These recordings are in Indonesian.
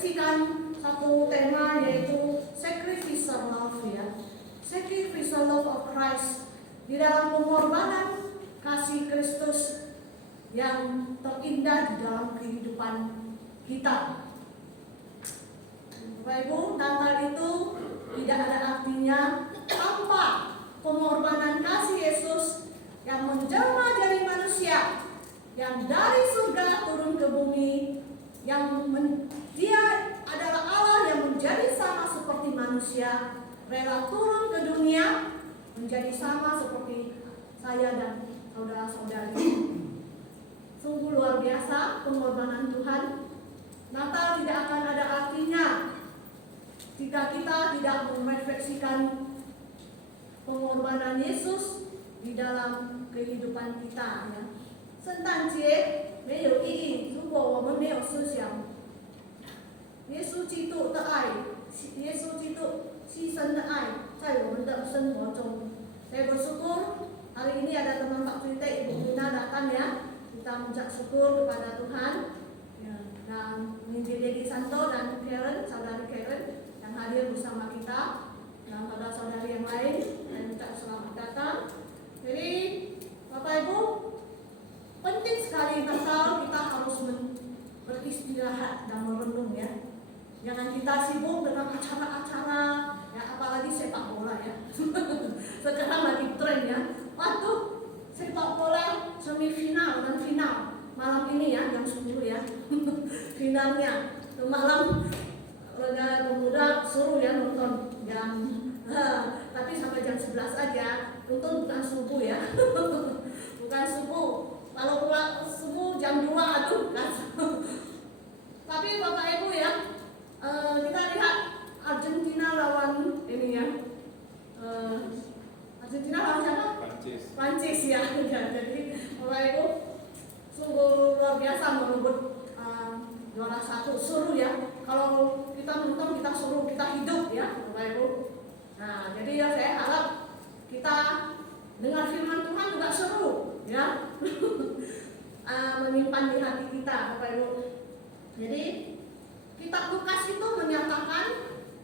merefleksikan satu tema, yaitu sacrificial love ya. Sacrificial love of Christ, di dalam pengorbanan kasih Kristus yang terindah di dalam kehidupan kita. Bapak Ibu, Natal itu tidak ada artinya tanpa pengorbanan kasih Yesus yang menjelma dari manusia, yang dari surga turun ke bumi, dia adalah Allah yang menjadi sama seperti manusia, rela turun ke dunia menjadi sama seperti saya dan saudara-saudari. Sungguh luar biasa pengorbanan Tuhan. Natal tidak akan ada artinya jika kita tidak merefleksikan pengorbanan Yesus di dalam kehidupan kita ya. 圣诞节没有意义，如果我们没有思想耶稣基督的爱，耶稣基督牺牲的爱在我们的生活中。Saya bersyukur hari ini ada teman Pak Cerita, Ibu Nina datang ya. Kita mengucap syukur kepada Tuhan ya, dan menginjil di Santo dan Karen, saudari Karen yang hadir bersama kita, dan saudara-saudari yang lain, dan mengucap selamat datang. Jadi Bapak Ibu, penting sekali Natal kita harus beristirahat dan merenung ya. Jangan kita sibuk dengan acara-acara ya, apalagi sepak bola ya. Sekarang lagi tren ya. Waduh, sepak bola semifinal dan final malam ini ya, jam 10 ya. Finalnya malam pemuda suruh ya nonton jam tapi sampai jam 11 aja. Nonton bukan subuh ya. Bukan subuh. Kalau pulang subuh jam 2 aduh kan. Tapi Bapak Ibu ya, kita lihat Argentina lawan ini ya. Argentina lawan siapa? Prancis ya. Jadi Bapak Ibu sungguh luar biasa merebut juara 1, suruh ya. Kalau kita nonton kita suruh, kita hidup ya Bapak Ibu. Nah jadi ya saya harap kita dengar firman Tuhan juga seru ya. Menyimpan di hati kita Bapak Ibu. Jadi kitab Lukas itu menyatakan,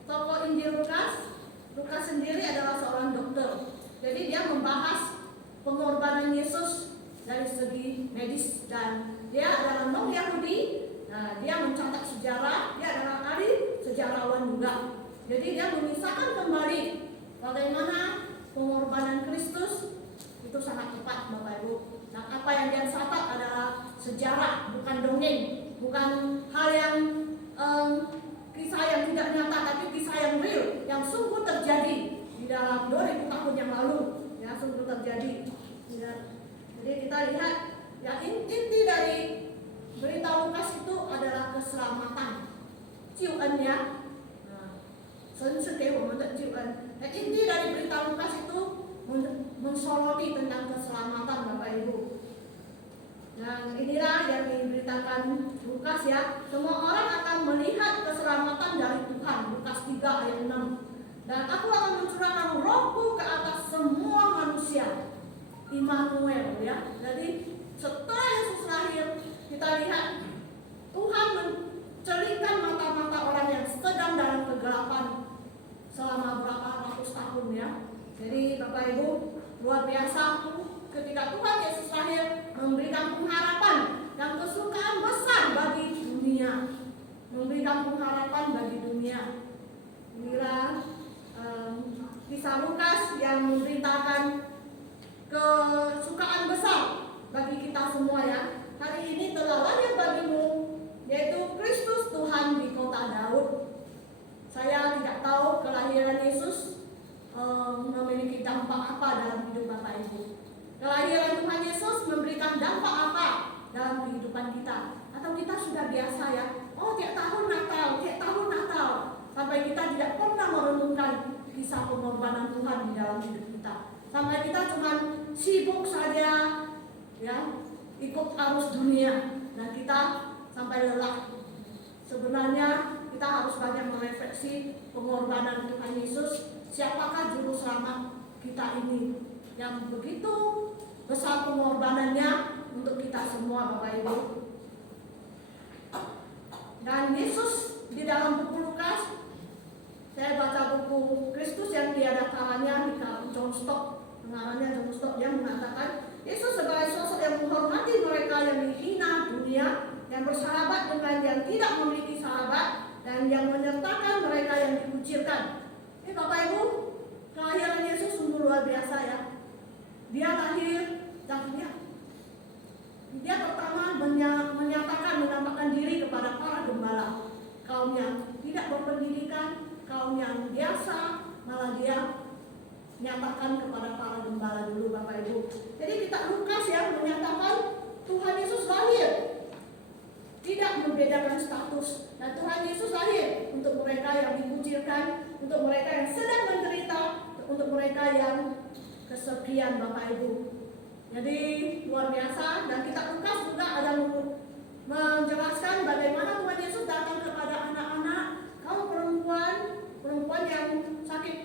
tokoh Injil Lukas sendiri adalah seorang dokter. Jadi dia membahas pengorbanan Yesus dari segi medis, dan dia adalah non-Yahudi. Nah, dia mencatat sejarah, dia adalah ahli sejarawan juga. Jadi dia memisahkan kembali bagaimana pengorbanan Kristus itu sangat tepat Bapak Ibu. Nah, apa yang dia catat adalah sejarah, bukan dongeng, bukan hal yang kisah yang tidak nyata, tapi kisah yang real, yang sungguh terjadi di dalam 2000 tahun yang lalu, ya sungguh terjadi. Ya. Jadi kita lihat, ya inti dari berita Lukas itu adalah keselamatan, jiuannya. Nah, inti dari berita Lukas itu mensoroti tentang keselamatan Bapak Ibu. Dan inilah yang diberitakan Lukas ya. Semua orang akan melihat keselamatan dari Tuhan. Lukas 3 ayat 6. Dan aku akan mencurahkan rohku ke atas semua manusia. Immanuel ya. Jadi setelah Yesus lahir, kita lihat Tuhan mencelingkan mata-mata orang yang sedang dalam kegelapan selama berapa ratus tahun ya. Jadi Bapak Ibu, luar biasa ketika Tuhan Yesus lahir memberikan pengharapan dan kesukaan besar bagi dunia, memberikan pengharapan bagi dunia. Inilah kisah Lukas yang memberitakan kesukaan besar bagi kita semua ya. Hari ini telah lahir bagimu, yaitu Kristus Tuhan di kota Daud. Saya tidak tahu kelahiran Yesus memiliki dampak apa dalam hidup Bapak Ibu. Kelahiran Tuhan Yesus memberikan dampak apa dalam kehidupan kita? Atau kita sudah biasa ya, oh tiap tahun Natal, sampai kita tidak pernah merenungkan kisah pengorbanan Tuhan di dalam hidup kita. Sampai kita cuma sibuk saja ya, ikut arus dunia, dan kita sampai lelah. Sebenarnya kita harus banyak merefleksi pengorbanan Tuhan Yesus. Siapakah juru selamat kita ini yang begitu besar pengorbanannya untuk kita semua Bapak Ibu. Dan Yesus di dalam buku Lukas, saya baca buku Kristus yang tiada kalanya di John Stott, pengarangnya John Stott, yang mengatakan Yesus sebagai sosok yang menghormati mereka yang dihina dunia, yang bersahabat dengan yang tidak memiliki sahabat, dan yang menyertakan mereka yang dikucilkan. Bapak Ibu, kelahiran Yesus sungguh luar biasa ya. Dia lahir dan dia pertama menyatakan diri kepada para gembala, kaum yang tidak berpendidikan, kaum yang biasa, malah dia menyatakan kepada para gembala dulu, Bapak Ibu. Jadi kitab Lukas ya menyatakan Tuhan Yesus lahir, tidak membedakan status. Dan Tuhan Yesus lahir untuk mereka yang dikucilkan, untuk mereka yang sedang menderita, untuk mereka yang kesepian, Bapak Ibu. Jadi luar biasa. Dan kitab Lukas juga ada menjelaskan bagaimana Tuhan Yesus datang kepada anak-anak, kaum perempuan yang sakit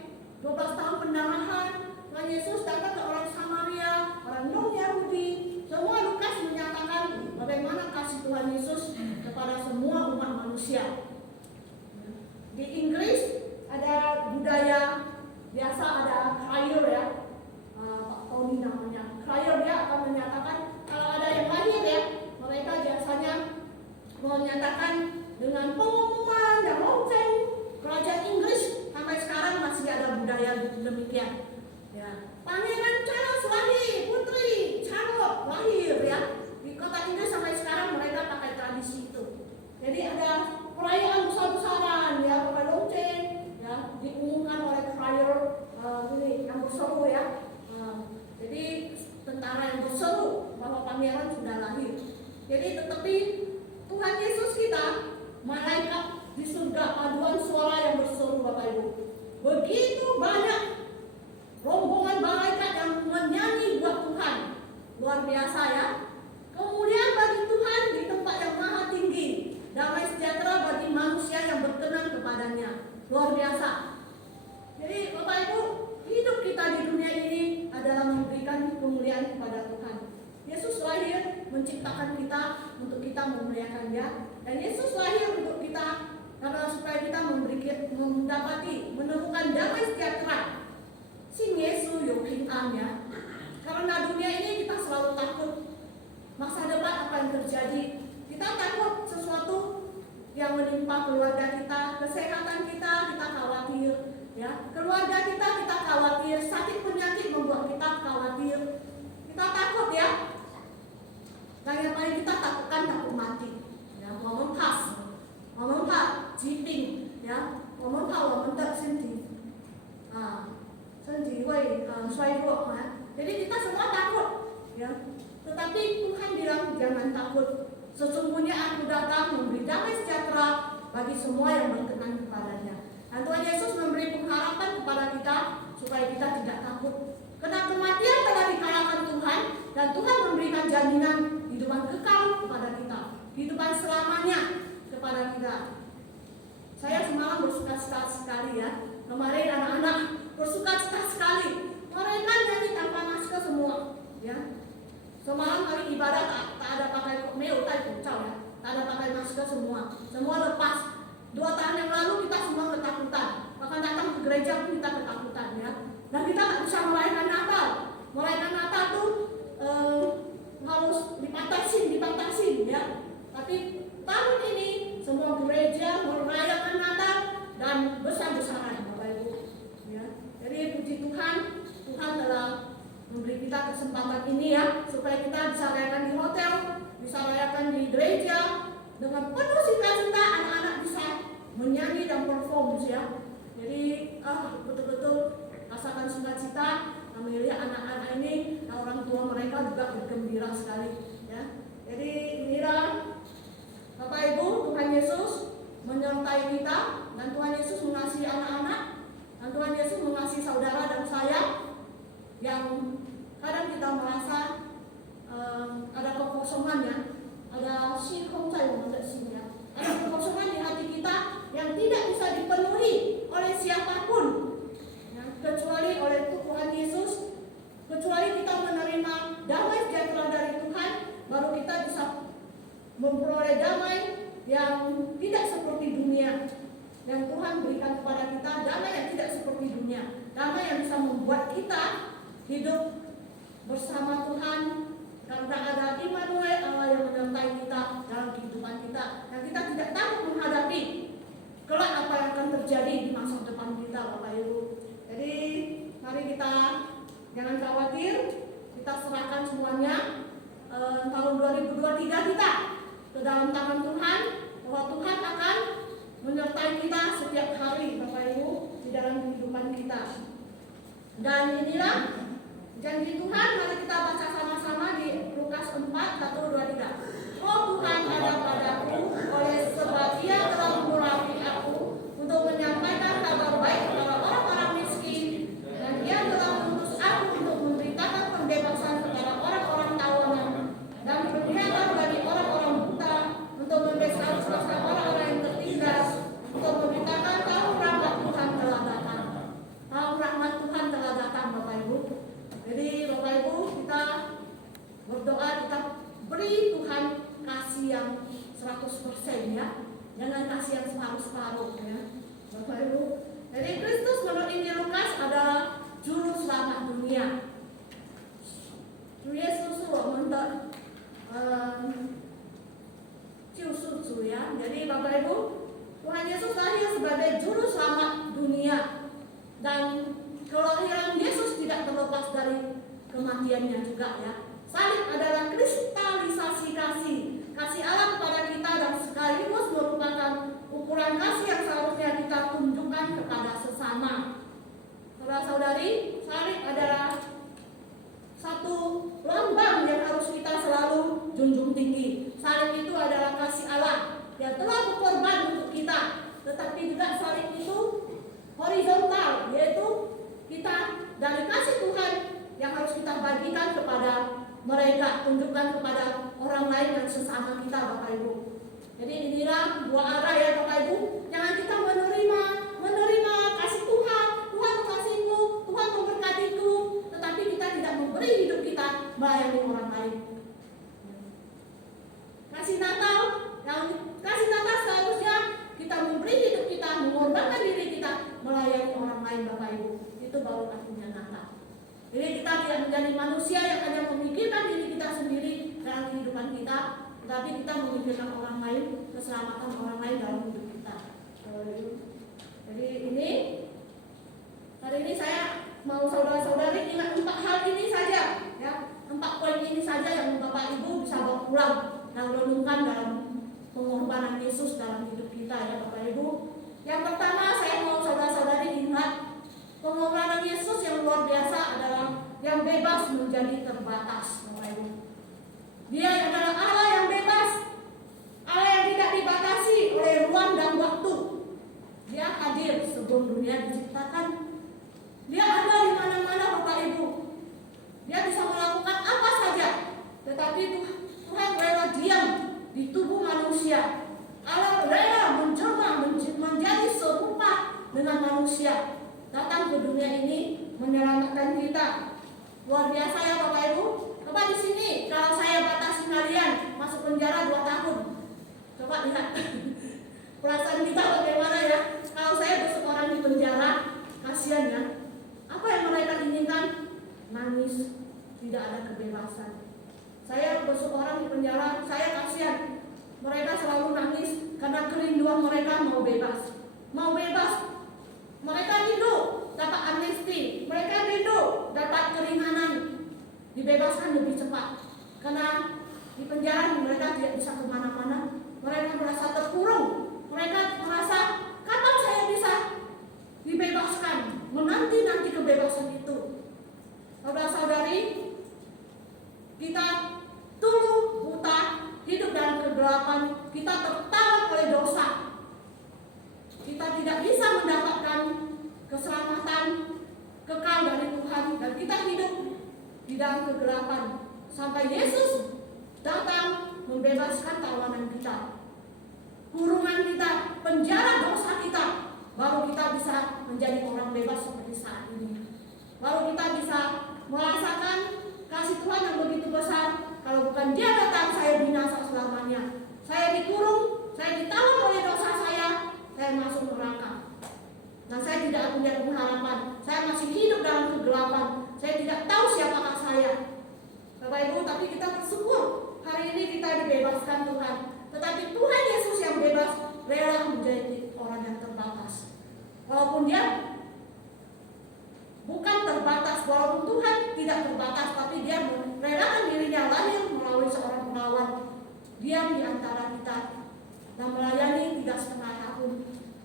12 tahun pendarahan. Tuhan Yesus datang ke orang Samaria, orang non-Yahudi. Semua Lukas menyatakan bagaimana kasih Tuhan Yesus kepada semua umat manusia. Di Inggris ada budaya biasa, ada crier ya, Pak Tony namanya. Crier dia akan menyatakan kalau ada yang lahir ya, mereka biasanya menyatakan dengan pengumuman dan lonceng. Kerajaan Inggris sampai sekarang masih ada budaya demikian. Ya, Pangeran Charles lahir, Putri Charlotte lahir ya. Di kota Inggris sampai sekarang mereka pakai tradisi itu. Jadi ada perayaan besar-besaran ya, pakai lonceng ya, diumumkan oleh crier ini yang berseru ya. Jadi tentara yang berseru bahwa pangeran sudah lahir. Jadi tetapi Tuhan Yesus kita, malaikat di surga, paduan suara yang berseru, Bapak Ibu. Begitu banyak rombongan malaikat yang menyanyi buat Tuhan. Luar biasa ya. Kemuliaan bagi Tuhan di tempat yang maha tinggi, damai sejahtera bagi manusia yang berkenan kepadanya. Luar biasa. Jadi Bapak Ibu, hidup kita di dunia ini adalah memberikan kemuliaan kepada Tuhan. Yesus lahir menciptakan kita untuk kita memuliakan Dia, dan Yesus lahir untuk kita karena supaya kita menemukan damai sejahtera. Sing Yesus yo平安 ya. Karena dunia ini kita selalu takut masa depan apa yang terjadi. Kita takut sesuatu yang menimpa keluarga kita, kesehatan kita khawatir ya. Keluarga kita khawatir, sakit penyakit membuat kita khawatir. Kita takut ya. Dan yang paling kita takutkan takut mati. Ya, momen pas,疾病呀，我们怕我们的身体会衰弱啊。Jadi kita semua takut ya. Tetapi Tuhan bilang jangan takut. Sesungguhnya aku datang memberi damai sejahtera bagi semua yang berkenan kepadanya. Dan Tuhan Yesus memberi pengharapan kepada kita supaya kita tidak takut. Karena kematian telah dikalahkan Tuhan, dan Tuhan memberikan jaminan kehidupan kekal kepada kita, kehidupan selamanya kepada kita. Saya semalam bersuka-cita sekali ya. Kemarin anak-anak bersuka-cita sekali. Mereka nyanyi tanpa masker semua ya. Semalam hari ibadah tak ada pakai ya. Tak ada pakai masker semua. Semua lepas. 2 tahun yang lalu kita semua ketakutan. Bahkan datang ke gereja pun kita ketakutan ya. Dan kita nggak bisa merayakan Natal. Merayakan Natal tuh harus dipatasin ya. Tapi tahun ini semua gereja merayakan Natal dan besar-besaran, Bapak Ibu. Ya. Jadi puji Tuhan, Tuhan telah memberi kita kesempatan ini ya, supaya kita bisa rayakan di hotel, bisa rayakan di gereja dengan penuh sukacita, anak-anak bisa menyanyi dan perform ya. Jadi betul-betul rasakan sukacita melihat anak-anak ini, dan orang tua mereka juga bergembira sekali ya. Jadi inilah Bapak Ibu, Tuhan Yesus menyertai kita, dan Tuhan Yesus mengasihi anak-anak, dan Tuhan Yesus mengasihi saudara dan saya yang kadang kita merasa ada kekosongan ya, ada ada kekosongan di hati kita yang tidak bisa dipenuhi oleh siapapun ya, kecuali oleh Tuhan Yesus. Kecuali kita menerima damai sejahtera dari Tuhan, baru kita bisa memperoleh damai yang tidak berikan kepada kita damai yang tidak seperti dunia, damai yang bisa membuat kita hidup bersama Tuhan, karena ada Immanuel, Allah yang menyertai kita dalam kehidupan kita, dan kita tidak takut menghadapi kelak apa yang akan terjadi di masa depan kita, Bapak Ibu. Jadi mari kita jangan khawatir, kita serahkan semuanya tahun 2023 kita ke dalam tangan Tuhan, bahwa Tuhan akan menyertai kita setiap hari, Bapak Ibu, di dalam kehidupan kita. Dan inilah janji Tuhan, mari kita baca sama-sama di Lukas 4, 1, 2, 3. Oh Tuhan ada padaku, oleh sebab Ia telah mengurapi aku untuk menyampaikan kabar baik kepada orang-orang miskin, dan Ia telah mengutus aku untuk memberitakan pembebasan kepada orang-orang tawanan dan penglihatan bagi orang-orang buta, untuk membebaskan orang-orang yang tertindas, untuk memberitakan tahun rahmat Tuhan telah datang. Tahun rahmat Tuhan telah datang, Bapak Ibu. Jadi Bapak Ibu, kita berdoa, kita beri Tuhan kasih yang 100% ya, jangan kasih yang separuh-separuh ya, Bapak Ibu. Jadi Kristus menurut Injil Lukas adalah juru selamat dunia. Tuhan Yesus menurut ya. Jadi Bapak Ibu, Tuhan Yesus lahir sebagai juru selamat dunia, dan kelahiran Yesus tidak terlepas dari kematiannya juga ya. Salib adalah kristalisasi kasih Allah kepada kita, dan sekaligus merupakan ukuran kasih yang seharusnya kita tunjukkan kepada sesama. Saudara-saudari, salib adalah satu lambang yang harus kita selalu junjung tinggi. Salib itu adalah kasih Allah yang telah berkorban untuk kita, tetapi juga salib itu horizontal, yaitu kita dari kasih Tuhan yang harus kita bagikan kepada mereka, tunjukkan kepada orang lain dan sesama kita, Bapak Ibu. Jadi inilah dua arah ya, Bapak Ibu. Jangan kita menerima kasih Tuhan, Tuhan mengasihiku, Tuhan memberkatiku, tetapi kita tidak memberi hidup kita melayani orang lain. Kasih Natal seharusnya kita memberi hidup kita, mengorbankan diri kita melayani orang lain, Bapak Ibu. Itu baru artinya Natal. Jadi kita tidak menjadi manusia yang hanya memikirkan diri kita sendiri dalam kehidupan kita, tetapi kita memikirkan orang lain, keselamatan orang lain dalam hidup kita. Jadi hari ini saya mau saudara-saudari ingat 4 hal ini saja, ya, 4 poin ini saja yang Bapak Ibu bisa bawa pulang dan renungkan dalam pengorbanan Yesus dalam hidup kita ya, Bapak Ibu. Yang pertama, saya mau saudara-saudari ingat pengorbanan Yesus yang luar biasa adalah yang bebas menjadi terbatas, Bapak Ibu. Dia adalah Allah yang bebas, Allah yang tidak dibatasi oleh ruang dan waktu. Dia hadir sebelum dunia diciptakan. Dia ada di mana-mana, Bapak Ibu. Dia bisa melakukan apa saja, tetapi Tuhan rela diam di tubuh manusia. Allah rela menjelma menjadi serupa dengan manusia, datang ke dunia ini menyelamatkan kita. Luar biasa ya, Bapak Ibu. Coba di sini kalau saya batasi kalian masuk penjara 2 tahun, coba lihat perasaan kita bagaimana ya. Kalau saya besok orang di penjara, kasihan ya. Apa yang mereka inginkan? Nangis, tidak ada kebebasan. Saya besok orang di penjara, saya kasihan. Mereka selalu nangis karena kerinduan mereka mau bebas. Mau bebas. Mereka rindu dapat amnesti, mereka rindu dapat keringanan, dibebaskan lebih cepat. Karena di penjara mereka tidak bisa kemana-mana, mereka merasa terkurung, mereka merasa kapan saya bisa dibebaskan, menanti kebebasan itu. Saudara-saudari, kita tunduk buta, hidup dalam kegelapan, kita tertawan oleh dosa. Kita tidak bisa mendapatkan keselamatan kekal dari Tuhan, dan kita hidup di dalam kegelapan sampai Yesus datang membebaskan tawanan kita, kurungan kita, penjara dosa kita, baru kita bisa menjadi orang bebas seperti saat ini. Baru kita bisa merasakan kasih Tuhan yang begitu besar. Kalau bukan Dia datang, saya binasa selamanya. Saya dikurung, saya ditawan oleh dosa saya masuk neraka. tidak punya pengharapan, saya masih hidup dalam kegelapan, saya tidak tahu siapakah saya. Bapak Ibu, tapi kita bersyukur hari ini kita dibebaskan Tuhan. Tetapi Tuhan Yesus yang bebas rela menjadi orang yang terbatas. Walaupun dia bukan terbatas, walaupun Tuhan tidak terbatas, tapi dia merelakan dirinya lahir melalui seorang pengawal, diam di antara kita dan melayani 3,5 tahun,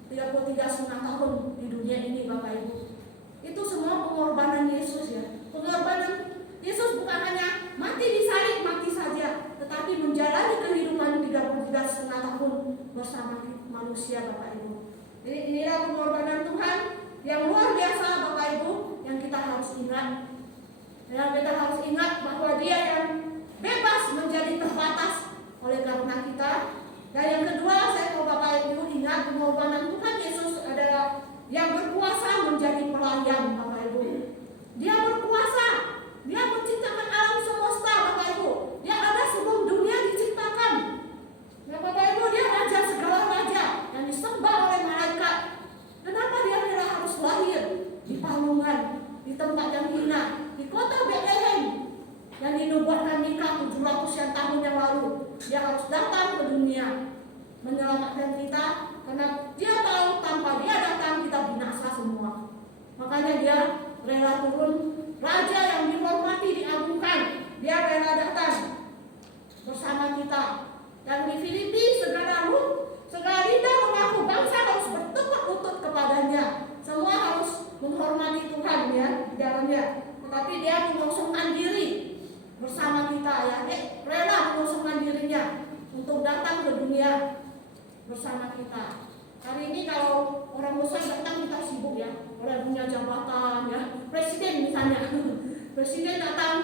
33,5 tahun di dunia ini, Bapak Ibu. Itu semua pengorbanan Yesus ya. Pengorbanan Yesus bukan hanya mati di salib, mati saja, tetapi menjalani kehidupan 33,5 tahun bersama manusia, Bapak Ibu. Jadi inilah pengorbanan Tuhan yang luar biasa, Bapak Ibu, yang kita harus ingat. Yang kita harus ingat bahwa Dia yang bebas menjadi terbatas oleh karena kita. Dan yang kedua, saya mau Bapak Ibu ingat pengorbanan Tuhan Yesus adalah yang berkuasa menjadi pelayan, Bapak Ibu. Dia berkuasa, Dia menciptakan alam semesta, Bapak Ibu. Dia ada sebelum dunia diciptakan. Ya, Bapak Ibu, Dia raja segala raja yang disembah oleh malaikat. Kenapa Dia harus lahir di palungan, di tempat yang hina, di kota Bethlehem yang dinubuatkan Mika 700 tahun yang lalu? Dia harus datang ke dunia menyelamatkan kita, karena Dia tahu tanpa Dia datang kita binasa semua. Makanya Dia rela turun, raja yang dihormati, diagungkan, Dia rela datang bersama kita. Dan di Filipi segala lidah mengaku, bangsa harus bertekuk lutut kepadanya. Semua harus menghormati Tuhan ya di dalamnya. Tetapi Dia mengosongkan diri bersama kita ya. Dia rela mengosongkan dirinya untuk datang ke dunia bersama kita. Hari ini kalau orang besar datang kita sibuk ya, orang punya jabatan ya, presiden misalnya, presiden datang.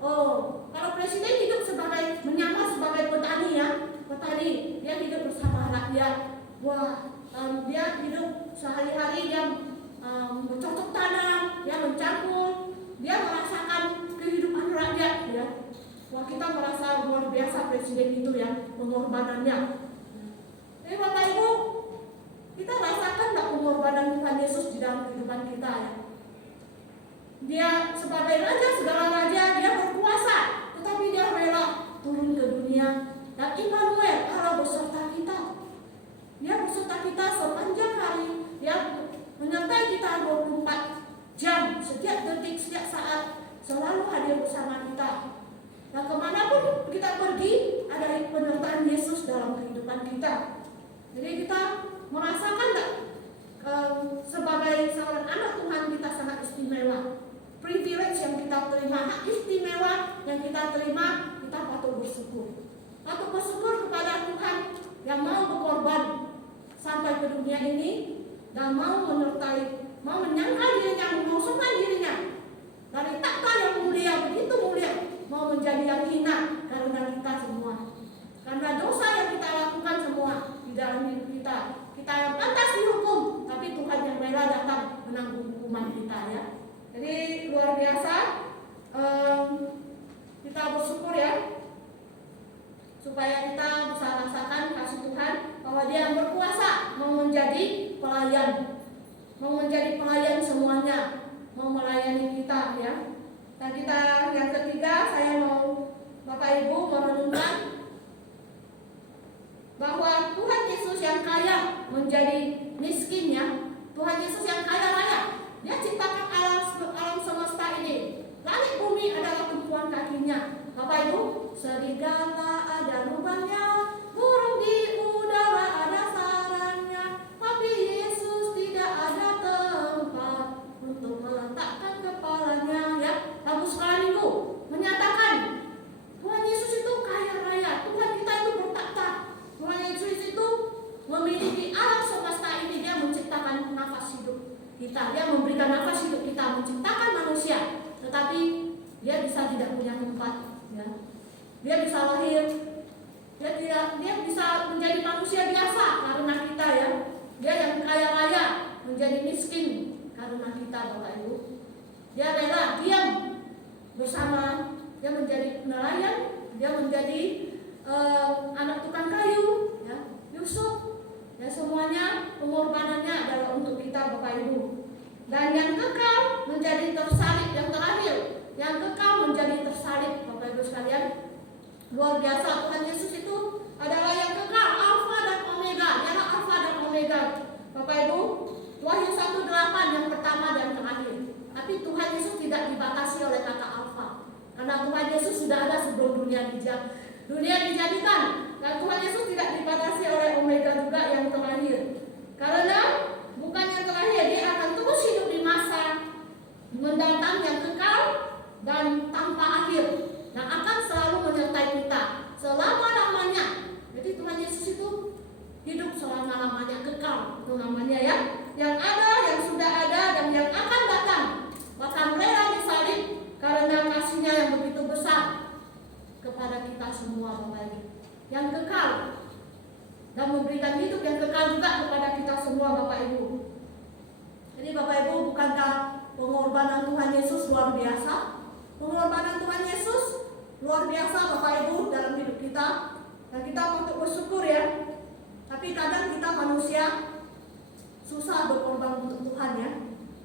Oh, kalau presiden hidup sebagai menyamar sebagai petani ya, petani, dia hidup bersama rakyat. Wah, dia hidup sehari-hari, dia bercocok tanam, dia mencampur, dia merasakan kehidupan rakyat ya. Wah, kita merasa luar biasa presiden itu ya, pengorbanannya. Jadi Bapak Ibu, kita rasakan tak pengorbanan Tuhan Yesus di dalam kehidupan kita ya. Dia sebagai raja segala raja, Dia berkuasa, tetapi Dia rela turun ke dunia. Dan Immanuel, Allah beserta kita. Dia beserta kita sepanjang hari. Dia menyertai kita 24 jam, setiap detik, setiap saat, selalu hadir bersama kita. Dan kemanapun kita pergi, ada penyertaan Yesus dalam kehidupan kita. Jadi kita merasakan tak sebagai seorang anak Tuhan kita sangat istimewa. Privilege yang kita terima, hak istimewa yang kita terima, kita patut bersyukur. Patut bersyukur kepada Tuhan yang mau berkorban sampai ke dunia ini dan mau menyertai, mau menyangkal dirinya, mengosongkan dirinya dari takhta yang mulia, begitu mulia, mau menjadi yang hina karena kita semua. Karena dosa yang kita lakukan semua di dalam hidup kita. Kita yang pantas dihukum, tapi Tuhan yang rela datang menanggung hukuman kita ya. Jadi luar biasa, kita bersyukur ya, supaya kita bisa rasakan kasih Tuhan bahwa Dia yang berkuasa mau menjadi pelayan semuanya, mau melayani kita ya. Dan kita yang ketiga, saya mau Bapak Ibu merenungkan bahwa Tuhan Yesus yang kaya menjadi miskin ya. Tuhan Yesus yang kaya raya, Dia ciptakan alam semesta ini. Langit bumi adalah tumpuan kakinya. Bapak Ibu, serigala ada lubangnya, burung di udara ada sarangnya, tapi Yesus tidak ada tempat untuk meletakkan kepalanya ya. Lagu sekolah minggu menyatakan Tuhan Yesus itu kaya raya, Tuhan kita itu bertakhta. Tuhan Yesus itu memiliki alam semesta ini. Dia menciptakan nafas hidup kita, Dia memberikan nafas hidup kita, menciptakan manusia. Tetapi Dia bisa tidak punya tempat ya. Dia bisa lahir, dia bisa menjadi manusia biasa karena kita ya. Dia yang kaya raya menjadi miskin karena kita, Bapak Ibu. Dia rela diam bersama, Dia menjadi nelayan, Dia menjadi anak tukang kayu ya, Yusuf ya. Semuanya pengorbanannya adalah untuk kita, Bapak Ibu. Dan yang kekal menjadi tersalib yang terakhir. Yang kekal menjadi tersalib, Bapak Ibu sekalian. Luar biasa, Tuhan Yesus itu adalah yang kekal, Alfa dan Omega. Dialah Alfa dan Omega. Bapak Ibu, Wahyu 1:8 yang pertama dan terakhir. Tapi Tuhan Yesus tidak dibatasi oleh kata Alfa. Karena Tuhan Yesus sudah ada sebelum dunia dijadikan. Dan Tuhan Yesus tidak dibatasi oleh Omega juga yang terakhir. Karena bukan yang terakhir, dia akan terus hidup di masa mendatang yang kekal dan tanpa akhir. Yang akan selalu menyertai kita selama-lamanya. Jadi Tuhan Yesus itu hidup selama-lamanya, kekal. Itu namanya ya. Yang ada, yang sudah ada, dan yang akan datang. Bahkan rela disalib karena kasih-Nya yang begitu besar kepada kita semua, Bapak Ibu. Yang kekal dan memberikan hidup yang kekal juga kepada kita semua, Bapak Ibu. Jadi Bapak Ibu, bukankah pengorbanan Tuhan Yesus luar biasa? Pengorbanan Tuhan Yesus luar biasa, Bapak Ibu, dalam hidup kita. Dan kita patut bersyukur ya. Tapi kadang kita manusia susah berkorban untuk Tuhan ya.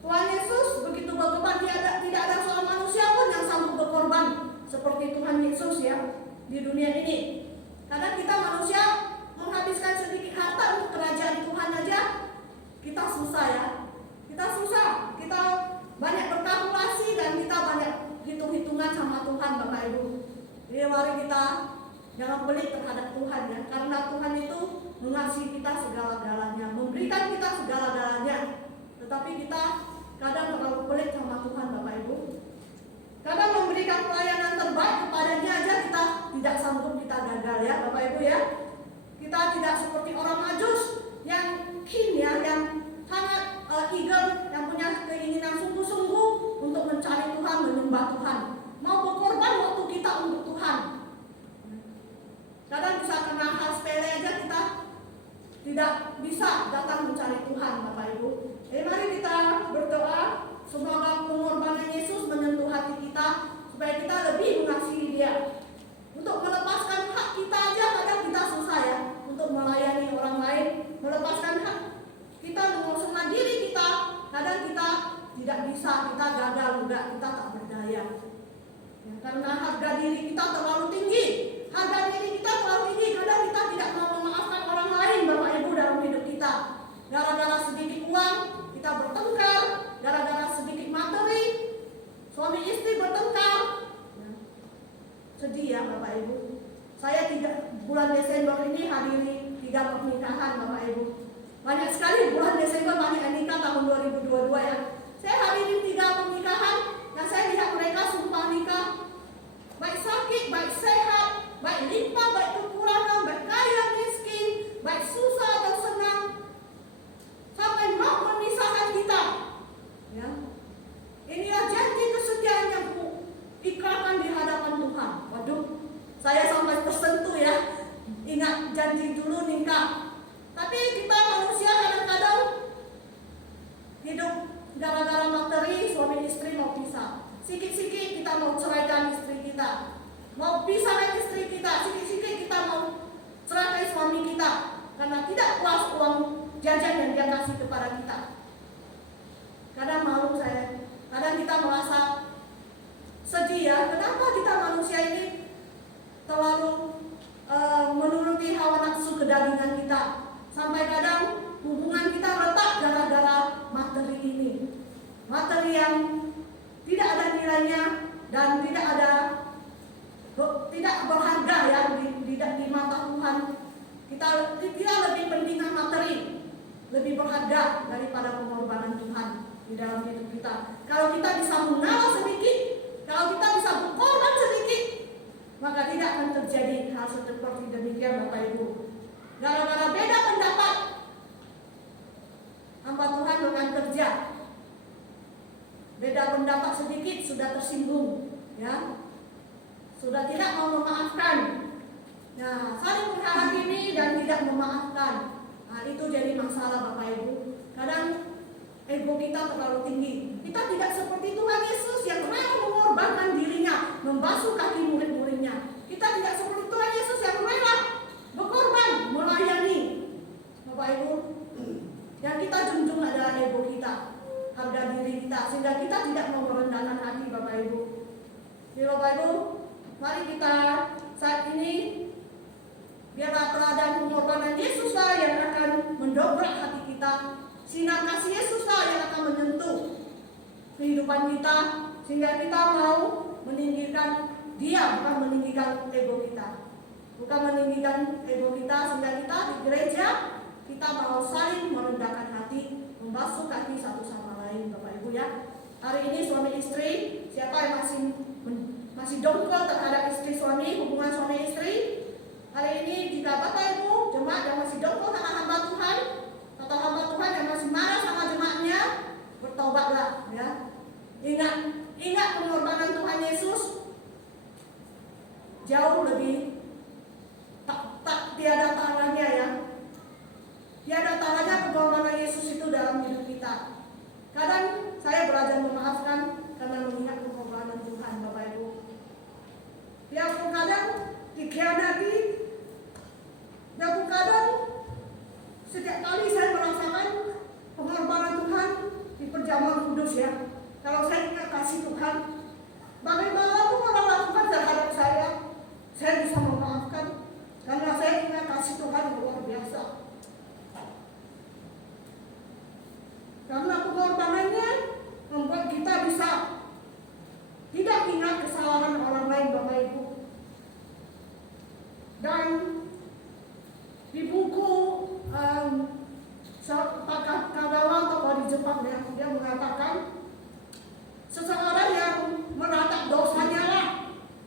Tuhan Yesus begitu berkorban, tidak ada seorang manusia pun yang sanggup berkorban seperti Tuhan Yesus ya di dunia ini. Kadang kita manusia menghabiskan sedikit harta untuk kerajaan Tuhan aja kita susah ya. Kita susah, kita banyak berkalkulasi dan kita banyak hitung-hitungan sama Tuhan, Bapak Ibu. Jadi mari kita jangan pelit terhadap Tuhan ya, karena Tuhan itu mengasihi kita segala-galanya, memberikan kita segala-galanya. Tetapi kita kadang terlalu pelit sama Tuhan, Bapak Ibu. Kadang memberikan pelayanan terbaik kepadanya aja kita tidak sanggup, kita gagal ya, Bapak Ibu ya. Kita tidak seperti orang Majus yang keen ya, yang sangat eager, yang punya keinginan sungguh-sungguh untuk mencari Tuhan, menyembah Tuhan, mau berkorban waktu kita untuk Tuhan. Kadang bisa kena hal sepele aja kita tidak bisa datang mencari Tuhan, Bapak Ibu. Jadi mari kita berdoa semoga pengorbanan Yesus menyentuh hati kita supaya kita lebih mengasihi Dia. Untuk melepaskan hak kita aja kadang kita susah ya, untuk melayani orang lain, melepaskan hak kita, mengosongkan diri kita, kadang kita tidak bisa, kita gagal juga, kita tak berdaya ya, karena harga diri kita terlalu tinggi. Harga diri kita terlalu tinggi, kadang kita tidak mau memaafkan orang lain, Bapak Ibu, dalam hidup kita. Gara-gara sedikit uang kita bertengkar, gara-gara sedikit materi suami istri bertengkar ya. Sedih ya Bapak Ibu. Saya bulan Desember ini hadiri 3 pernikahan, Bapak Ibu. Banyak sekali bulan Desember banyak yang nikah tahun 2022 ya. Saya hadiri 3 pernikahan yang saya lihat mereka sumpah nikah, baik sakit, baik sehat, baik limpah, baik kekurangan, baik kaya, miskin, baik susah atau senang, sampai mau memisahkan kita ya. Inilah janji kesetiaan yang ikrarkan di hadapan Tuhan. Waduh, saya sampai tersentuh ya. Ingat janji dulu nikah. Tapi kita manusia kadang-kadang hidup gara-gara materi, suami istri mau pisah. Sikit-sikit kita mau ceraikan istri kita, mau pisahkan istri kita, sikit-sikit kita mau ceraikan suami kita karena tidak puas uang jajan yang dia kasih kepada kita. Kadang malu saya, kadang kita merasa sedih ya, kenapa kita manusia ini terlalu menuruti hawa nafsu kedagingan kita, sampai kadang hubungan kita retak gara-gara materi ini, materi yang tidak ada nilainya dan tidak berharga ya di mata Tuhan. Kita lebih pentingkan materi, lebih berharga daripada pengorbanan Tuhan di dalam hidup kita. Kalau kita bisa mengalah sedikit, kalau kita bisa berkorban sedikit, maka tidak akan terjadi hal seperti demikian, Bapak Ibu. Gara-gara beda pendapat, hamba Tuhan dengan kerja, beda pendapat sedikit sudah tersinggung, ya, sudah tidak mau memaafkan. Nah, saling menghakimi dan tidak memaafkan. Nah, itu jadi masalah, Bapak Ibu. Kadang ego kita terlalu tinggi. Kita tidak seperti Tuhan Yesus yang rela mengorbankan dirinya, membasuh kaki murid-muridnya. Kita tidak seperti Tuhan Yesus yang rela berkorban, melayani. Bapak Ibu, yang kita junjung adalah ego kita. harga diri kita, sehingga kita tidak mau merendahkan hati Bapak Ibu. Jadi Bapak Ibu, mari kita saat ini biarlah teladan pengorbanan Yesuslah yang akan mendobrak hati kita, sinar kasih Yesuslah yang akan menyentuh kehidupan kita, sehingga kita mau meninggikan Dia, bukan meninggikan ego kita, bukan meninggikan ego kita, sehingga kita di gereja kita mau saling merendahkan hati, membasuh kaki satu sama lain Bapak Ibu ya. Hari ini suami istri, siapa yang masih dongkol terhadap istri suami, hubungan suami istri, hari ini jika Bapak Ibu jemaat yang masih dongkol sama hamba Tuhan, atau hamba Tuhan yang masih marah sama jemaatnya, bertobatlah ya. Ingat pengorbanan Tuhan Yesus jauh lebih tak tiada taranya ya. Tiada taranya pengorbanan Yesus itu dalam hidup kita. Kadang saya belajar memaafkan karena mengingat pengorbanan Tuhan Bapak Ibu. Ya kadang dikhianati, ya kadang setiap kali saya merasakan pengorbanan Tuhan di perjamuan kudus ya. Kalau saya ingat kasih Tuhan, bagaimanapun orang lakukan terhadap saya bisa memaafkan karena saya ingat kasih Tuhan yang luar biasa. Karena pengorbanannya membuat kita bisa tidak ingat kesalahan orang lain Bapak Ibu. Dan di buku Kagawa tokoh di Jepang ya, dia mengatakan seseorang yang meratap dosanya lah,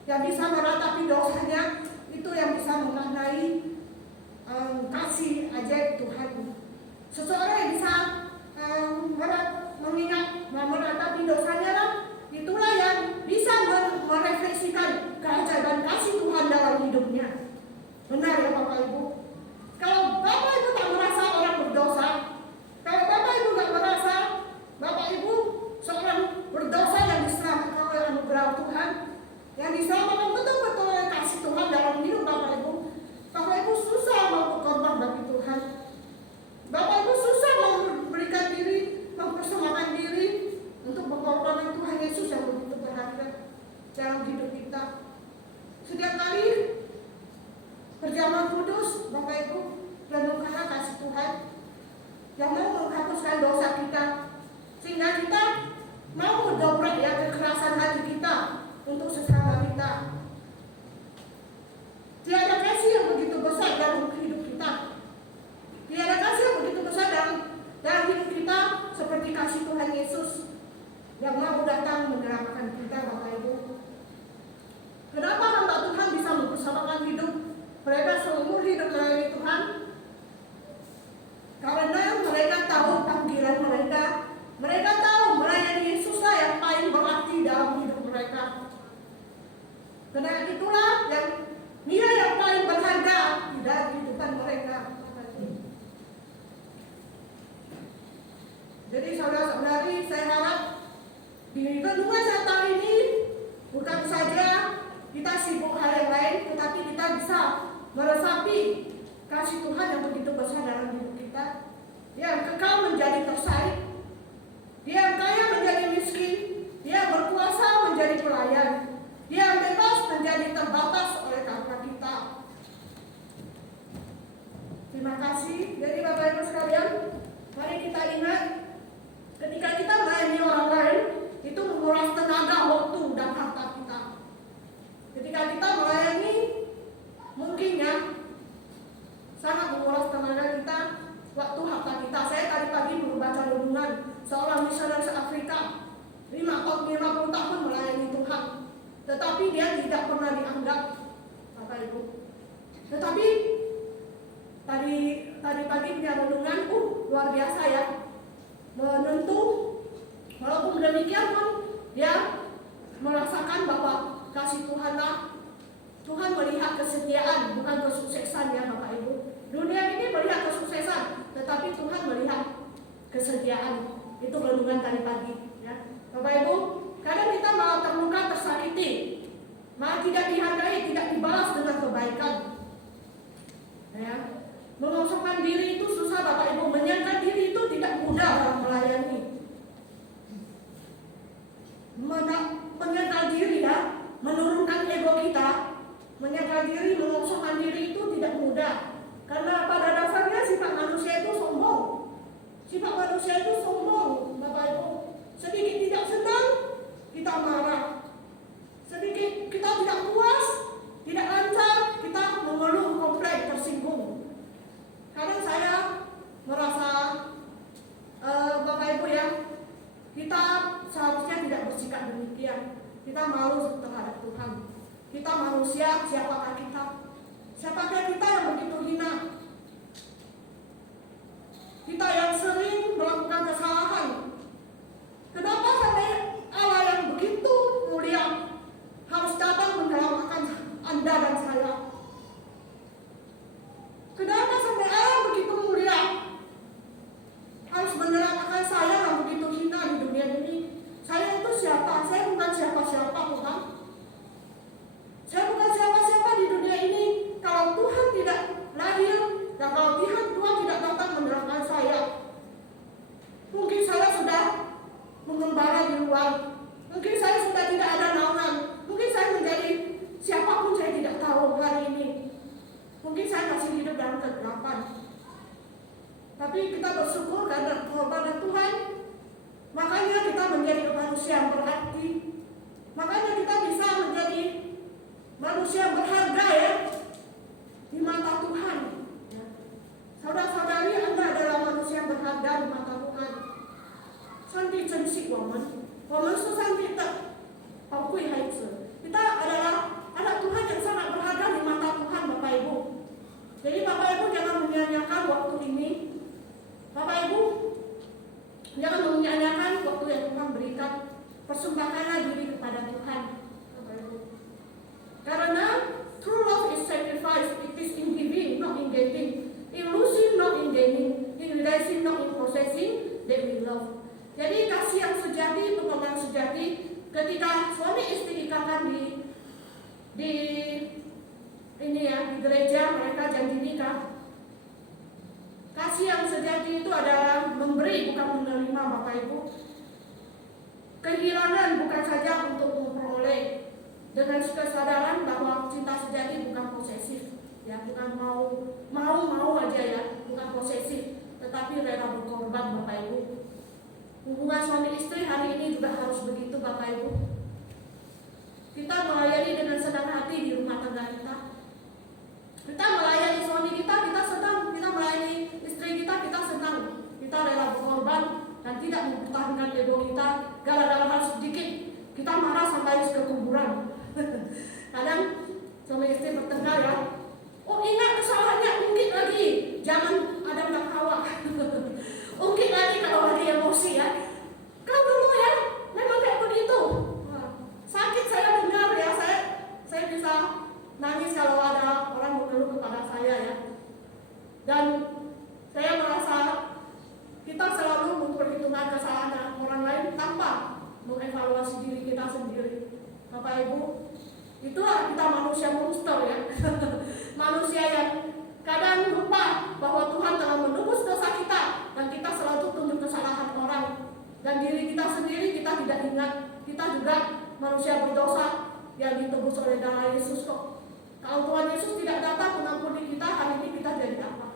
yang bisa meratapi dosanya, itu yang bisa memaknai kasih ajaib Tuhan. Seseorang yang bisa mengingat meratapi dosanya lah, itulah yang bisa merefleksikan keajaiban kasih Tuhan dalam hidupnya. Benar ya Bapak Ibu? Kalau Bapak Ibu tak merasa orang berdosa, kalau Bapak Ibu tak merasa Bapak Ibu seorang berdosa yang diselamatkan oleh anugerah Tuhan, yang diselamatkan betul-betul oleh kasih Tuhan dalam hidup Bapak Ibu, Bapak Ibu susah mau berkorban bagi Tuhan. Bapak Ibu susah mau memberikan diri, mempersembahkan diri untuk pengorbanan Tuhan Yesus yang begitu berharga dalam hidup kita. Setiap kali perjamuan kudus, Bapak Ibu, renungkanlah kasih Tuhan yang mau menghapuskan dosa kita, sehingga kita mau mendobrak ya kekerasan hati kita untuk sesama kita. Tiada kasih yang begitu besar dalam hidup kita. Tiada kasih yang begitu besar dalam hidup kita seperti kasih Tuhan Yesus yang mau datang menyelamatkan kita Bapak Ibu. Kenapa hamba Tuhan bisa mempersamakan hidup mereka seumur hidup melayani Tuhan? Karena mereka tahu panggilan mereka. Mereka tahu melayani Yesuslah yang paling berarti dalam hidup mereka. Karena itulah yang nilai yang paling berharga di dalam kehidupan mereka. Jadi saudara-saudari, saya harap di renungan Natal ini bukan saja kita sibuk hal yang lain, tetapi kita bisa meresapi kasih Tuhan yang begitu besar dalam hidup kita. Dia yang kekal menjadi tersalib, Dia yang kaya menjadi miskin, Dia yang berkuasa menjadi pelayan, Dia yang bebas menjadi terbatas oleh karena kita. Terima kasih. Jadi Bapak Ibu sekalian, mari kita ingat ketika kita melayani orang lain, itu menguras tenaga, waktu, dan harta kita. Ketika kita melayani, mungkin ya sangat menguras tenaga kita, waktu, harta kita. Saya tadi pagi membaca renungan seorang misionaris Afrika, 50 tahun melayani Tuhan, tetapi dia tidak pernah dianggap Bapak Ibu. Tetapi tadi pagi punya renungan, luar biasa ya, menentu. Walaupun demikian pun dia merasakan bahwa kasih Tuhanlah. Tuhan melihat kesetiaan, bukan kesuksesan ya Bapak Ibu. Dunia ini melihat kesuksesan, tetapi Tuhan melihat kesetiaan. Itu renungan tadi pagi ya. Bapak Ibu, kadang kita malah terluka, tersakiti, malah tidak dihargai, tidak dibalas dengan kebaikan ya. Mengosongkan diri itu susah Bapak Ibu. Menyiapkan diri itu tidak mudah dalam melayani. demikian. Kita malu terhadap Tuhan. Kita manusia, siapakah kita? Siapakah kita yang begitu hina? Kita yang sering melakukan kesalahan. Kenapa sampai Allah yang begitu mulia harus datang menyelamatkan Anda dan saya? Kenapa sampai Allah begitu mulia harus menyelamatkan saya yang begitu hina di dunia ini? Saya itu siapa? Saya bukan siapa-siapa, Tuhan. Saya bukan siapa-siapa di dunia ini. Kalau Tuhan tidak lahir, dan kalau Tuhan tidak datang menyelamatkan saya, mungkin saya sudah mengembara di luar. Mungkin saya sudah tidak ada naungan. Mungkin saya menjadi siapapun saya tidak tahu hari ini. Mungkin saya masih hidup dalam kegelapan. Tapi kita bersyukur karena pengorbanan Tuhan. Makanya kita menjadi manusia yang berarti. Makanya kita bisa menjadi manusia yang berharga ya di mata Tuhan. Saudara-saudari, Anda adalah manusia yang berharga di mata Tuhan. 上帝珍惜我们是上帝的宝贵孩子. Kita adalah anak Tuhan yang sangat berharga di mata Tuhan, Bapak Ibu. Jadi Bapak Ibu jangan menyia-nyiakan waktu ini. Bapak Ibu jangan menyia-nyiakan waktu yang Tuhan berikan. Persembahkanlah diri kepada Tuhan, Bapak Ibu. Karena true love is sacrifice. It is in giving, not in getting. In losing, not in gaining. In realizing, not in possessing, that we love. Jadi kasih yang sejati, pertolongan sejati, ketika suami istri ikatan di ini ya, di gereja mereka janji nikah. Kasih yang sejati itu adalah memberi, bukan menerima, Bapak Ibu. Kehilangan bukan saja untuk memperoleh, dengan kesadaran bahwa cinta sejati bukan posesif, ya, bukan mau aja ya, bukan posesif, tetapi rela berkorban, Bapak Ibu. Hubungan suami istri hari ini juga harus begitu, Bapak Ibu. Kita melayani dengan senang hati di rumah tangga kita. Kita melayani suami kita senang. Kita melayani istri kita senang. Kita rela berkorban dan tidak mempertahankan ego kita gara-gara hal sedikit. Kita marah sampai ke kuburan. Kadang suami istri bertengkar ya. Oh, ingat kesalahannya, ungkit lagi. Jangan Adam dan Hawa. Ungkit lagi kalau lagi emosi ya. Kau dulu ya, memang kayak begitu. Sakit saya dengar ya, saya bisa nangis kalau ada orang mengeluh kepada saya ya. Dan saya merasa kita selalu memperhitungkan kesalahan orang lain tanpa mengevaluasi diri kita sendiri. Bapak Ibu, itulah kita manusia monster ya. Manusia yang kadang lupa bahwa Tuhan telah menebus dosa kita dan kita selalu tunjuk kesalahan orang dan diri kita sendiri kita tidak ingat. Kita juga manusia berdosa yang ditebus oleh darah Yesus kok. Kalau Tuhan Yesus tidak datang mengampuni kita, hari ini kita jadi apa?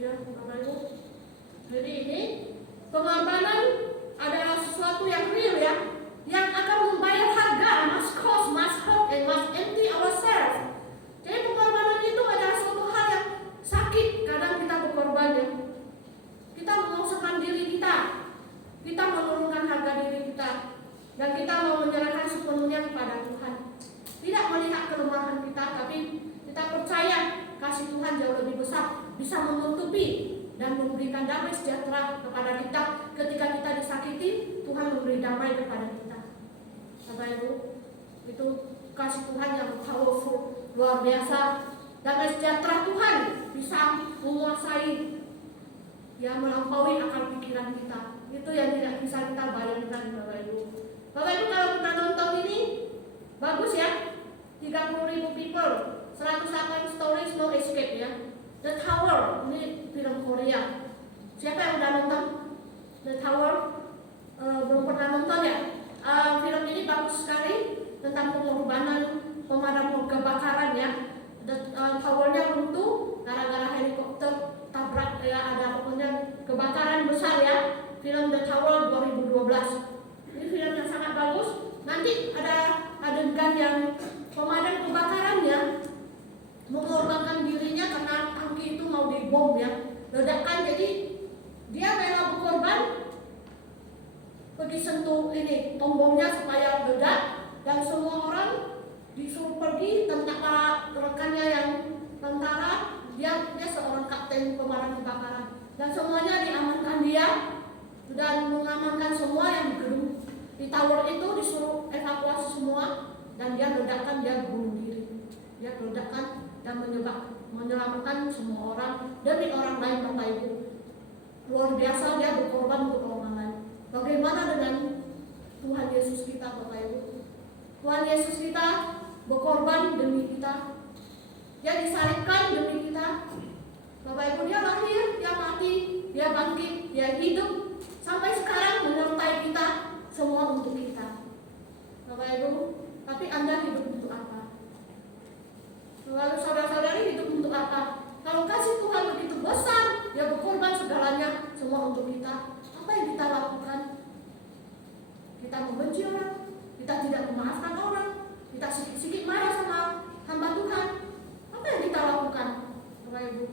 Ya, Bapak Ibu. Jadi ini pengorbanan adalah sesuatu yang real ya, yang akan membayar harga, must cost, must hurt, and must empty ourselves. Jadi pengorbanan itu adalah suatu hal yang sakit. Kadang kita berkorban ya. Kita mengosongkan diri kita menurunkan harga diri kita, dan kita mau menyerahkan sepenuhnya kepada Tuhan. Tidak melihat kelemahan kita, tapi kita percaya kasih Tuhan jauh lebih besar, bisa menutupi dan memberikan damai sejahtera kepada kita. Ketika kita disakiti, Tuhan memberi damai kepada kita. Bapak Ibu, itu kasih Tuhan yang powerful, luar biasa. Damai sejahtera Tuhan bisa menguasai, yang melampaui akal pikiran kita. Itu yang tidak bisa kita bayangkan, Bapak Ibu. Bapak Ibu kalau pernah nonton ini, bagus ya. 30.000 people, 108 stories, no escape ya. The Tower, ini film Korea. Siapa yang udah nonton The Tower? Belum pernah nonton ya? Film ini bagus sekali tentang pengorbanan pemadam kebakaran ya. Towernya runtuh gara-gara helikopter tabrak ya, ada pokoknya kebakaran besar ya. Film The Tower 2012. Ini film yang sangat bagus. Nanti ada adegan yang pemadam kebakarannya mengorbankan dirinya karena tangki itu mau dibom ya, ledakan. Jadi dia rela berkorban pergi sentuh ini tombongnya supaya ledak dan semua orang disuruh pergi. Tentang para rekannya yang tentara, dia seorang kapten pemadam kebakaran, dan semuanya diamankan dia dan mengamankan semua yang di gedung di tower itu, disuruh evakuasi semua, dan dia ledakan, dia bunuh diri, dia ledakan dan menyelamatkan semua orang demi orang lain. Bapak Ibu, luar biasa, dia berkorban untuk orang lain. Bagaimana dengan Tuhan Yesus kita, Bapak Ibu? Tuhan Yesus kita berkorban demi kita, dia disalibkan demi kita. Bapak Ibu, dia lahir, dia mati, dia bangkit, dia hidup sampai sekarang menyertai kita semua untuk kita. Bapak Ibu, tapi Anda hidup untuk apa? Lalu saudara-saudari hidup untuk apa? Kalau kasih Tuhan begitu besar, dia berkorban segalanya semua untuk kita, apa yang kita lakukan? Kita membenci orang, kita tidak memaafkan orang, kita sikit-sikit marah sama hamba Tuhan. Apa yang kita lakukan, Bapak Ibu?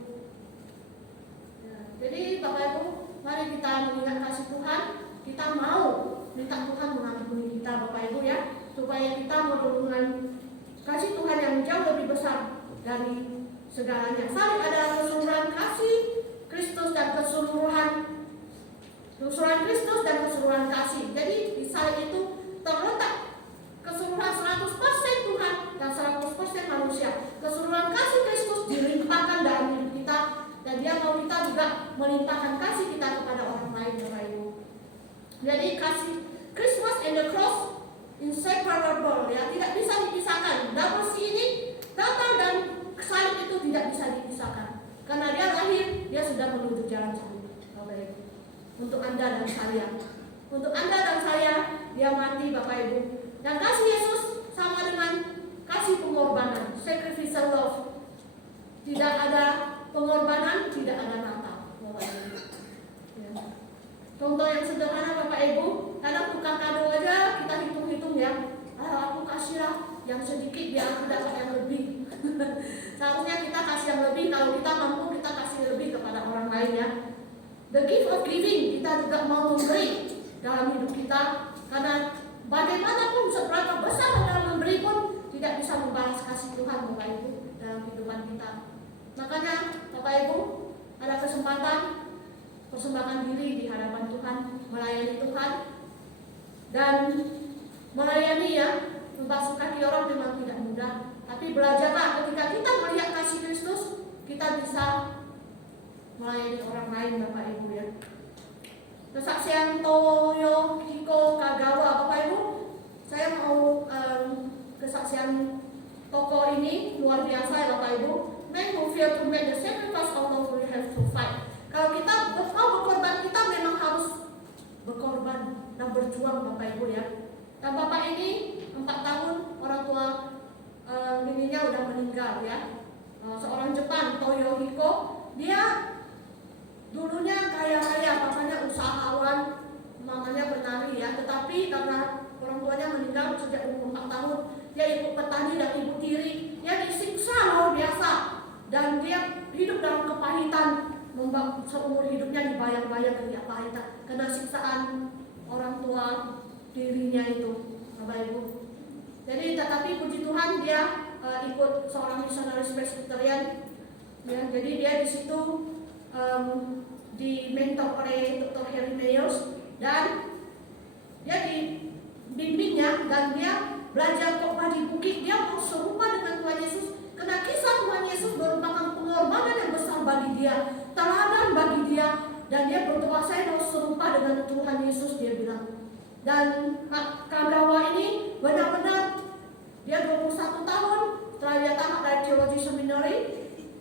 Ya, jadi Bapak Ibu, mari kita mengingat kasih Tuhan. Kita mau minta Tuhan mengampuni kita, Bapak Ibu, ya, supaya kita merenungkan kasih Tuhan yang jauh lebih besar dari segalanya. Salib adalah keseluruhan kasih Kristus dan keseluruhan Kristus dan keseluruhan kasih. Jadi di salib itu terletak keseluruhan 100% Tuhan dan 100% manusia. Keseluruhan kasih Kristus dilimpahkan dalam hidup kita, dan dia mau kita juga melimpahkan kasih kita kepada orang lain, Bapak Ibu. Jadi kasih Christmas and the cross inseparable, ya, tidak bisa dipisahkan. Double C ini, Natal dan salib itu tidak bisa dipisahkan. Karena dia lahir, dia sudah menuju jalan salib, Bapak Ibu. Untuk Anda dan saya, dia mati, Bapak Ibu. Dan kasih Yesus sama dengan kasih pengorbanan, sacrificial love. Tidak ada pengorbanan, tidak ada Natal, Bapak Ibu. Ya. Contoh yang sederhana, Bapak Ibu, kadang tukang kado aja kita hitung-hitung, ya. Aku kasihlah yang sedikit biar aku dapat yang lebih. Seharusnya kita kasih yang lebih, kalau kita mampu kita kasih lebih kepada orang lain, ya. The gift of giving, kita juga mau memberi dalam hidup kita, karena bagaimanapun seberapa besar dalam memberi pun tidak bisa membalas kasih Tuhan, Bapak Ibu, dalam kehidupan kita. Makanya Bapak Ibu, ada kesempatan persembahkan diri di hadapan Tuhan, melayani Tuhan, dan melayani, ya, membasuh kaki orang memang tidak mudah, tapi belajarlah ketika kita melihat kasih Kristus, kita bisa melayani orang lain, Bapak Ibu, ya. Kesaksian Toyohiko Kagawa, Bapak Ibu, saya mau kesaksian tokoh ini luar biasa, ya, Bapak Ibu. Men who fail to make the sacrifice although we have to fight. Kalau kita mau berkorban, kita memang harus berkorban dan berjuang, Bapak Ibu, ya. Dan Bapak ini 4 tahun orang tua bininya udah meninggal, ya. Seorang Jepang, Toyohiko, dia dulunya kaya-kaya, papanya usahawan, mamanya penari, ya. Tetapi karena orang tuanya meninggal sejak umur 4 tahun, dia ikut petani dan ibu tiri. Dia disiksa luar biasa, dan dia hidup dalam kepahitan. Seumur hidupnya dibayang-bayang kepahitan karena siksaan orang tua dirinya itu, Bapak Ibu. Jadi tetapi puji Tuhan dia ikut seorang misionaris Presbyterian, ya. Jadi dia di situ dimentor oleh Dr. Harry Mayers, dan dia dibimbingnya, dan dia belajar khotbah di bukit. Dia mau serupa dengan Tuhan Yesus, karena kisah Tuhan Yesus merupakan pengorbanan yang besar bagi dia, teladan bagi dia, dan dia berdoa, saya mau serupa dengan Tuhan Yesus, dia bilang. Dan Kagawa ini benar-benar dia 21 tahun setelah dia tamat dari Theology Seminary,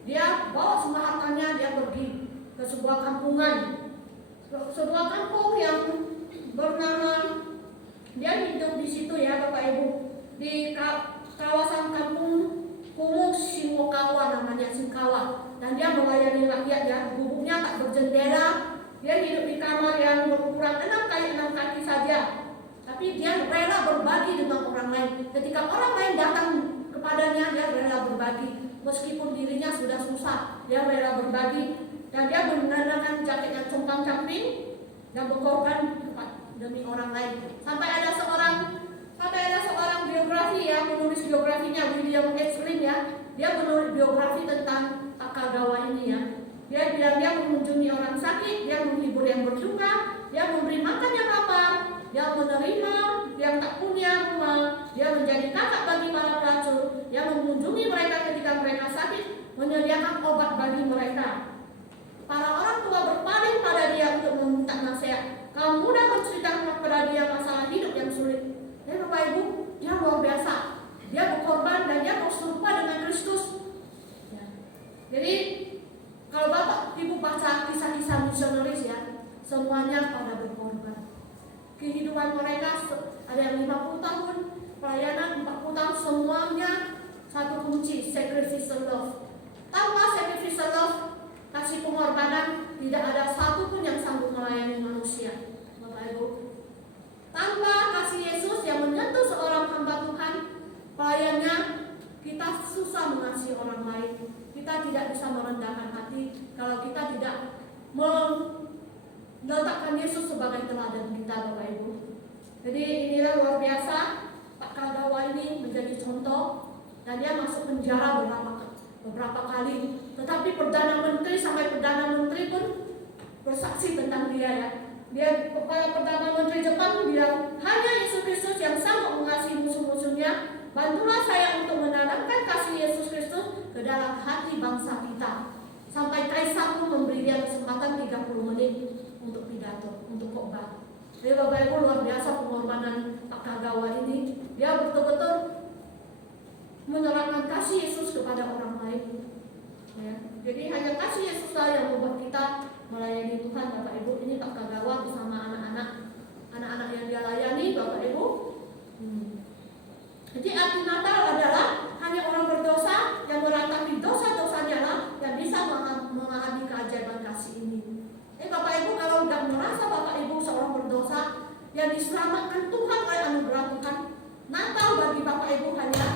dia bawa semua hartanya, dia pergi ke sebuah kampungan, sebuah kampung yang bernama, dia hidup di situ, ya, Bapak Ibu, di kawasan kampung kumuh Shingokawa, namanya Shinkawa, dan dia melayani rakyat, ya. Gubuknya tak berjendela, dia hidup di kamar yang berukuran 6 kali 6 kaki saja, tapi dia rela berbagi dengan orang lain. Ketika orang lain datang kepadanya, dia rela berbagi, meskipun dirinya sudah susah, dia rela berbagi. Dan dia menggunakan jaket yang compang-camping dan berkorban demi orang lain. Sampai ada seorang Sampai ada seorang biografi ya, penulis biografinya William H. Lynn ya. Dia menulis biografi tentang Akagawa ini ya. Dia bilang dia mengunjungi orang sakit, dia menghibur yang berduka, dia memberi makan yang lapar, dia menerima yang tak punya rumah, dia menjadi kakak bagi para pelacur, dia mengunjungi mereka ketika mereka sakit, menyediakan obat bagi mereka. Para orang tua berpaling pada dia untuk meminta nasihat. Kaum muda menceritakan kepada dia masalah hidup yang sulit. Bapak Ibu, dia luar biasa. Dia berkorban dan dia berserupa dengan Kristus. Ya. Jadi kalau Bapak Ibu baca kisah-kisah misionaris ya, semuanya pada berkorban. Kehidupan mereka ada yang 50 tahun, pelayanan 40 tahun, semuanya satu kunci, sacrificial love. Tanpa sacrificial love, kasih pengorbanan, tidak ada satupun yang sanggup melayani manusia. Bapak Ibu, tanpa kasih Yesus yang menyentuh seorang hamba Tuhan, pelayannya, kita susah mengasihi orang lain. Kita tidak bisa merendahkan hati kalau kita tidak meletakkan Yesus sebagai teladan kita, Bapak Ibu. Jadi inilah luar biasa, Pak Kagawa ini menjadi contoh dan dia masuk penjara beberapa kali. Tetapi Perdana Menteri sampai Perdana Menteri pun bersaksi tentang dia ya. Dia kepada Perdana Menteri Jepang bilang, hanya Yesus Kristus yang sanggup mengasihi musuh-musuhnya. Bantulah saya untuk menanamkan kasih Yesus Kristus ke dalam hati bangsa kita. Sampai Kaisar pun memberi dia kesempatan 30 menit untuk pidato, untuk khotbah. Jadi Bapak Ibu, luar biasa pengorbanan Pak Kagawa ini. Dia betul-betul menerapkan kasih Yesus kepada orang lain. Ya. Jadi hanya kasih Yesus lah yang membuat kita melayani Tuhan, Bapak Ibu. Ini Pak Kagawa bersama anak-anak yang dia layani, Bapak Ibu. Jadi arti Natal adalah hanya orang berdosa yang meratapi dosa-dosanya lah yang bisa mengalami keajaiban kasih ini. Bapak Ibu, kalau nggak merasa Bapak Ibu seorang berdosa yang diselamatkan Tuhan oleh anugerah Tuhan, Natal bagi Bapak Ibu hanya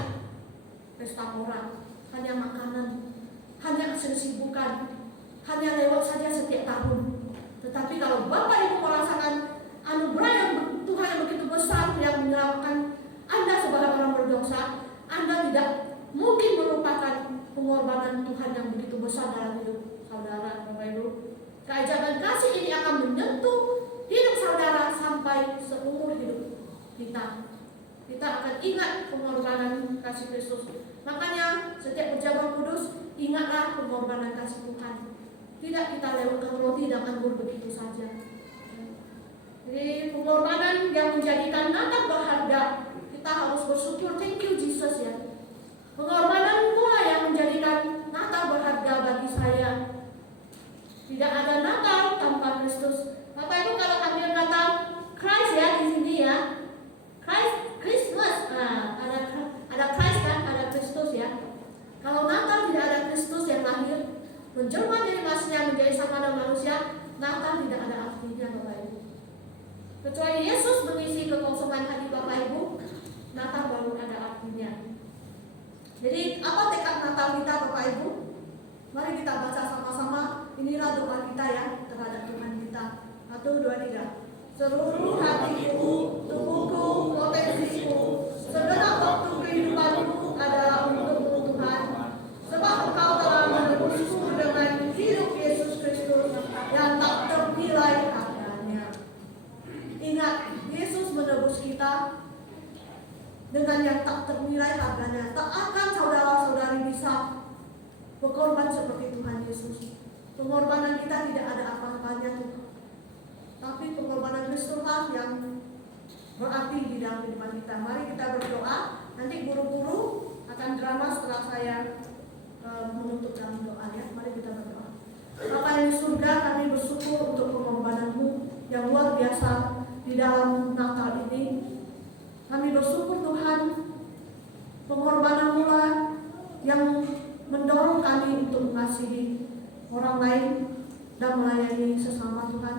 pesta pora, hanya makanan, hanya kesibukan, hanya lewat saja setiap tahun. Tetapi kalau Bapak Ibu merasakan anugerah yang Tuhan yang begitu besar yang menyelamatkan Anda sebagai orang berdosa, Anda tidak mungkin melupakan pengorbanan Tuhan yang begitu besar dalam hidup saudara, Bapak Ibu. Keajaiban kasih ini akan menyentuh hidup saudara sampai seumur hidup kita. Kita akan ingat pengorbanan kasih Kristus. Makanya setiap berjabat kudus, ingatlah pengorbanan kasih Tuhan. Tidak kita lewatkan roti dan anggur begitu saja. Jadi pengorbanan yang menjadikan Natal berharga. Kita harus bersyukur, thank you Jesus ya. Pengorbanan itulah yang menjadikan Natal berharga bagi saya. Tidak ada Natal tanpa Kristus. Bapak Ibu kalau ambil Natal Christ ya di sini ya. Christmas, ada Christ kan, ada Kristus ya. Kalau Natal tidak ada Kristus yang lahir, menjelma dari masnya menjadi sama dengan manusia, Natal tidak ada artinya, Bapak Ibu. Kecuali Yesus mengisi kekosongan hati Bapak Ibu, Natal baru ada artinya. Jadi apa tekad Natal kita, Bapak Ibu? Mari kita baca sama-sama. Inilah doa kita ya terhadap Tuhan kita. 1, 2, 3. Seluruh hatiku, tubuhku, potensiku, segenap waktu kehidupanku adalah untukmu Tuhan. Sebab Engkau telah menebusku dengan hidup Yesus Kristus yang tak ternilai harganya. Ingat, Yesus menebus kita dengan yang tak ternilai harganya. Tak akan saudara-saudari bisa berkorban seperti Tuhan Yesus. Pengorbanan kita tidak ada apa-apanya Tuhan. Tapi pengorbanan Kristus yang berarti di dalam kehidupan kita. Mari kita berdoa. Nanti guru-guru akan drama setelah saya menutup dalam doa ya. Mari kita berdoa. Bapa yang di surga, kami bersyukur untuk pengorbanan-Mu yang luar biasa di dalam Natal ini. Kami bersyukur Tuhan, pengorbanan-Mu lah yang mendorong kami untuk mengasihi orang lain dan melayani sesama Tuhan.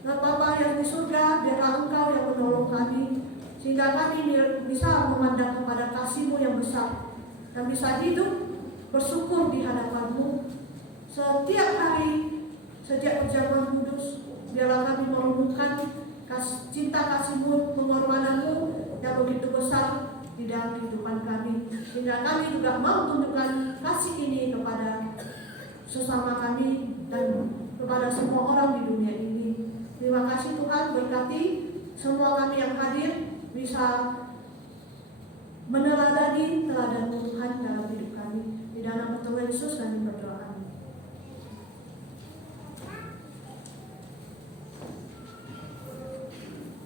Nah Bapa yang di surga, biarlah Engkau yang menolong kami, sehingga kami bisa memandang kepada kasih-Mu yang besar dan bisa hidup bersyukur di hadapan-Mu setiap hari, sejak perjamuan kudus. Biarlah kami merenungkan cinta kasih-Mu, pengorbanan-Mu yang begitu besar di dalam kehidupan kami, sehingga kami juga mau tunjukkan kasih ini kepada sesama kami dan kepada semua orang di dunia ini. Terima kasih Tuhan, berkati semua kami yang hadir bisa meneladani teladan Tuhan dalam hidup kami.